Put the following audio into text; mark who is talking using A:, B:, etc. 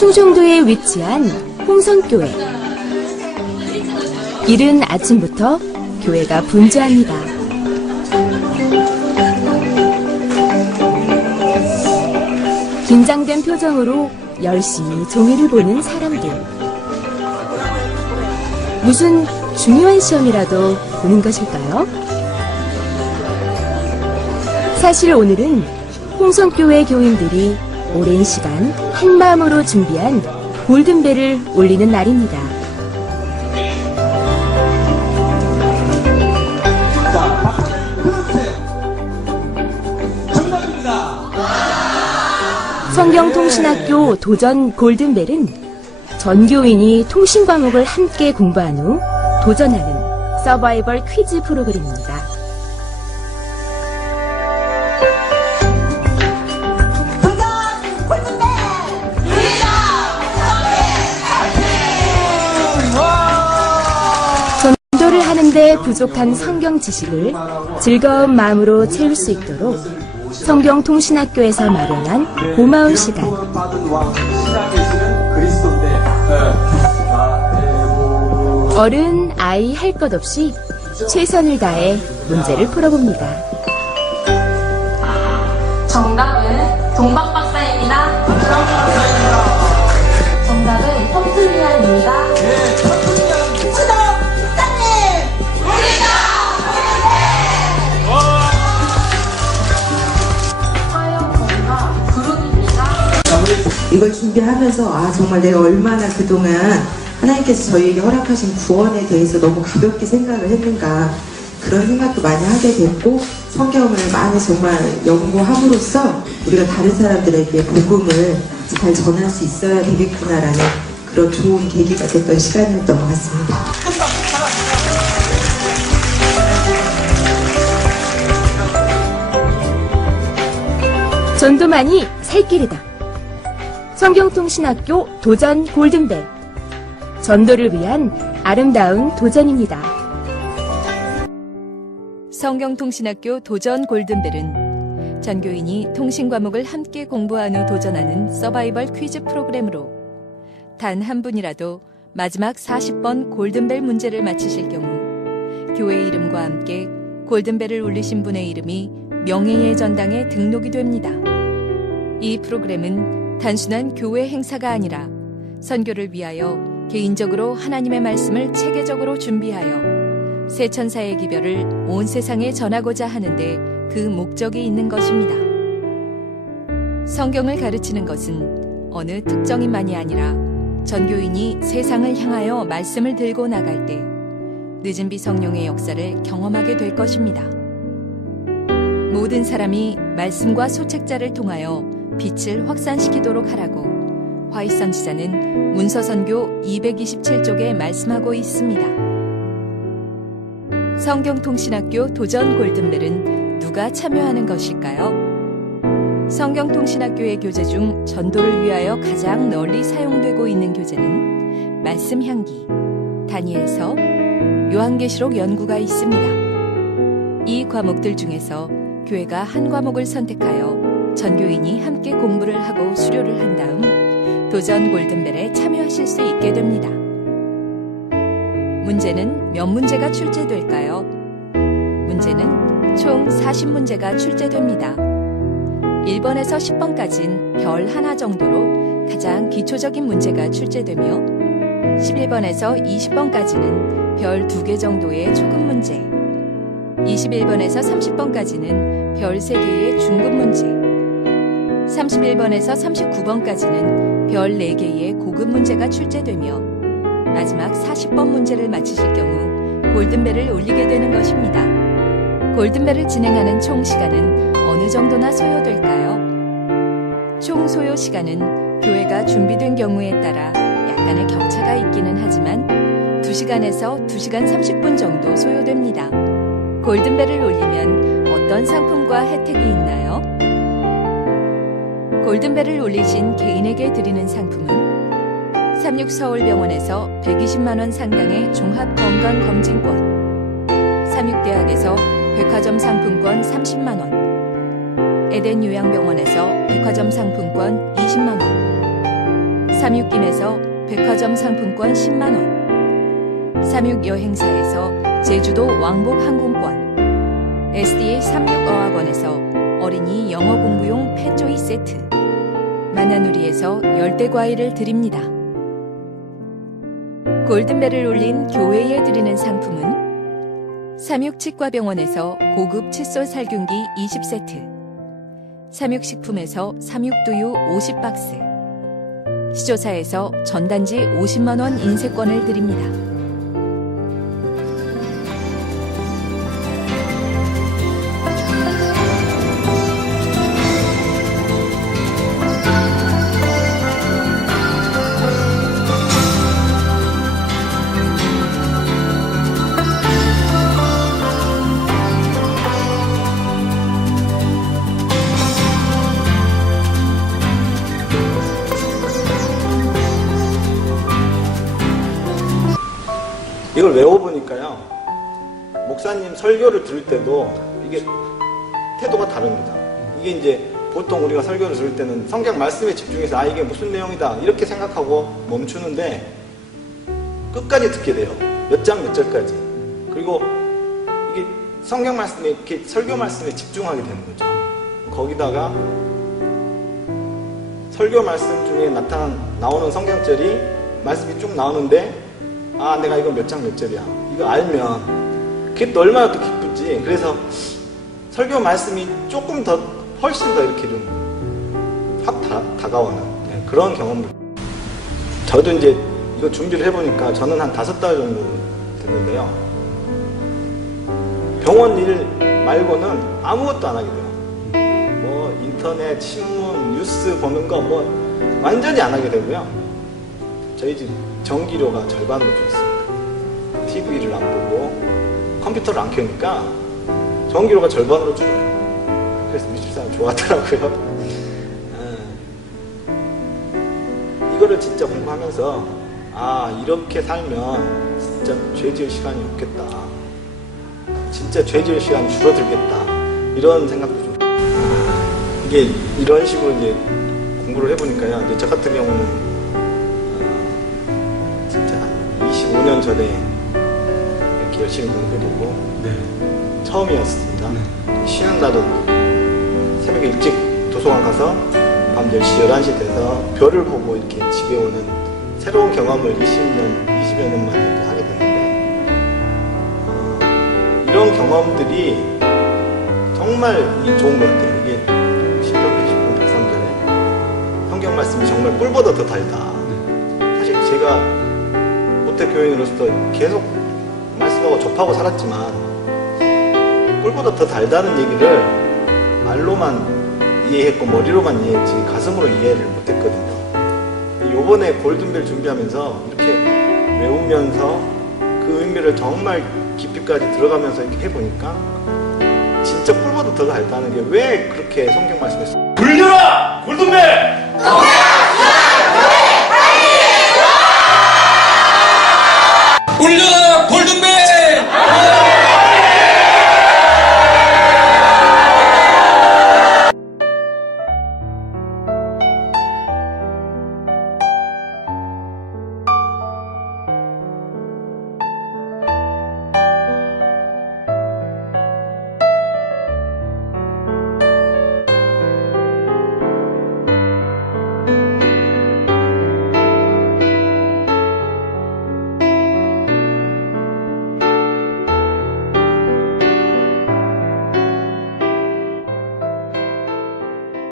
A: 청정리에 위치한 홍성교회. 이른 아침부터 교회가 분주합니다. 긴장된 표정으로 열심히 종이를 보는 사람들. 무슨 중요한 시험이라도 보는 것일까요? 사실 오늘은 홍성교회 교인들이 오랜 시간 한 마음으로 준비한 골든벨을 올리는 날입니다. 성경통신학교 도전 골든벨은 전교인이 통신 과목을 함께 공부한 후 도전하는 서바이벌 퀴즈 프로그램입니다. 부족한 성경 지식을 즐거운 마음으로 채울 수 있도록 성경통신학교에서 마련한 고마운 시간. 어른, 아이 할 것 없이 최선을 다해 문제를 풀어봅니다.
B: 정답은 동박 박
C: 준비하면서 아 정말 내가 얼마나 그동안 하나님께서 저희에게 허락하신 구원에 대해서 너무 가볍게 생각을 했는가 그런 생각도 많이 하게 됐고 성경을 많이 정말 연구함으로써 우리가 다른 사람들에게 복음을 잘 전할 수 있어야 되겠구나라는 그런 좋은 계기가 됐던 시간이었던 것 같습니다.
A: 전도만이 살 길이다. 성경통신학교 도전 골든벨. 전도를 위한 아름다운 도전입니다.
D: 성경통신학교 도전 골든벨은 전교인이 통신 과목을 함께 공부한 후 도전하는 서바이벌 퀴즈 프로그램으로 단 한 분이라도 마지막 40번 골든벨 문제를 맞히실 경우 교회 이름과 함께 골든벨을 울리신 분의 이름이 명예의 전당에 등록이 됩니다. 이 프로그램은 단순한 교회 행사가 아니라 선교를 위하여 개인적으로 하나님의 말씀을 체계적으로 준비하여 새 천사의 기별을 온 세상에 전하고자 하는데 그 목적이 있는 것입니다. 성경을 가르치는 것은 어느 특정인만이 아니라 전교인이 세상을 향하여 말씀을 들고 나갈 때 늦은 비 성령의 역사를 경험하게 될 것입니다. 모든 사람이 말씀과 소책자를 통하여 빛을 확산시키도록 하라고 화이 선 지자는 문서선교 227쪽에 말씀하고 있습니다. 성경통신학교 도전 골든벨은 누가 참여하는 것일까요? 성경통신학교의 교재 중 전도를 위하여 가장 널리 사용되고 있는 교재는 말씀 향기, 다니엘서, 요한계시록 연구가 있습니다. 이 과목들 중에서 교회가 한 과목을 선택하여 전교인이 함께 공부를 하고 수료를 한 다음 도전 골든벨에 참여하실 수 있게 됩니다. 문제는 몇 문제가 출제될까요? 문제는 총 40문제가 출제됩니다. 1번에서 10번까지는 별 하나 정도로 가장 기초적인 문제가 출제되며 11번에서 20번까지는 별두개 정도의 초급 문제, 21번에서 30번까지는 별 3개의 중급 문제, 31번에서 39번까지는 별 4개의 고급 문제가 출제되며 마지막 40번 문제를 맞히실 경우 골든벨을 올리게 되는 것입니다. 골든벨을 진행하는 총 시간은 어느 정도나 소요될까요? 총 소요 시간은 교회가 준비된 경우에 따라 약간의 격차가 있기는 하지만 2시간에서 2시간 30분 정도 소요됩니다. 골든벨을 올리면 어떤 상품과 혜택이 있나요? 골든벨을 올리신 개인에게 드리는 상품은 삼육서울병원에서 120만원 상당의 종합건강검진권, 삼육대학에서 백화점 상품권 30만원, 에덴 요양병원에서 백화점 상품권 20만원, 삼육김에서 백화점 상품권 10만 원, 삼육 여행사에서 제주도 왕복 항공권, SDA 삼육어학원에서 어린이 영어 공부용 펜조이 세트, 만나누리에서 열대 과일을 드립니다. 골든벨을 올린 교회에 드리는 상품은 삼육치과병원에서 고급 칫솔 살균기 20세트, 삼육식품에서 삼육두유 50박스, 시조사에서 전단지 50만원 인쇄권을 드립니다.
E: 이걸 외워보니까요, 목사님 설교를 들을 때도 이게 태도가 다릅니다. 이게 이제 보통 우리가 설교를 들을 때는 성경 말씀에 집중해서 아, 이게 무슨 내용이다. 이렇게 생각하고 멈추는데 끝까지 듣게 돼요. 몇 장 몇 절까지. 그리고 이게 성경 말씀에 이렇게 설교 말씀에 집중하게 되는 거죠. 거기다가 설교 말씀 중에 나타난 나오는 성경절이 말씀이 쭉 나오는데 아 내가 이거 몇 장 몇 절이야. 이거 알면 그게 또 얼마나 또 기쁘지? 그래서 설교 말씀이 조금 더 훨씬 더 이렇게 좀확 다가오는 네, 그런 경험들. 저도 이제 이거 준비를 해보니까 저는 한 다섯 달 정도 됐는데요. 병원 일 말고는 아무것도 안 하게 돼요. 뭐 인터넷 신문 뉴스 보는 거 뭐 완전히 안 하게 되고요 저희 집 전기료가 절반으로 줄었습니다. TV를 안 보고 컴퓨터를 안 켜니까 전기료가 절반으로 줄어요. 그래서 우리 집사람 좋아하더라고요. 아, 이거를 진짜 공부하면서 아 이렇게 살면 진짜 죄 지을 시간이 없겠다. 진짜 죄 지을 시간이 줄어들겠다. 이런 생각도 좀. 아, 이게 이런 식으로 이제 공부를 해보니까요. 이제 저 같은 경우는 5년 전에 이렇게 열심히 공부해보고 네. 처음이었습니다. 네. 쉬는 날은 새벽에 일찍 도서관 가서 밤 10시, 11시 돼서 별을 보고 이렇게 집에 오는 새로운 경험을 20년, 20여 년 만에 하게 됐는데 어, 이런 경험들이 정말 좋은 것 같아요. 이게 신명기 10분 103절에 성경 말씀이 정말 꿀보다 더 달다. 네. 사실 제가 모태교인으로서 계속 말씀하고 접하고 살았지만 꿀보다 더 달다는 얘기를 말로만 이해했고 머리로만 이해했지 가슴으로 이해를 못했거든요. 요번에 골든벨 준비하면서 이렇게 외우면서 그 의미를 정말 깊이까지 들어가면서 이렇게 해보니까 진짜 꿀보다 더 달다는 게 왜 그렇게 성경 말씀에
F: 울려라! 골든벨 우리가 볼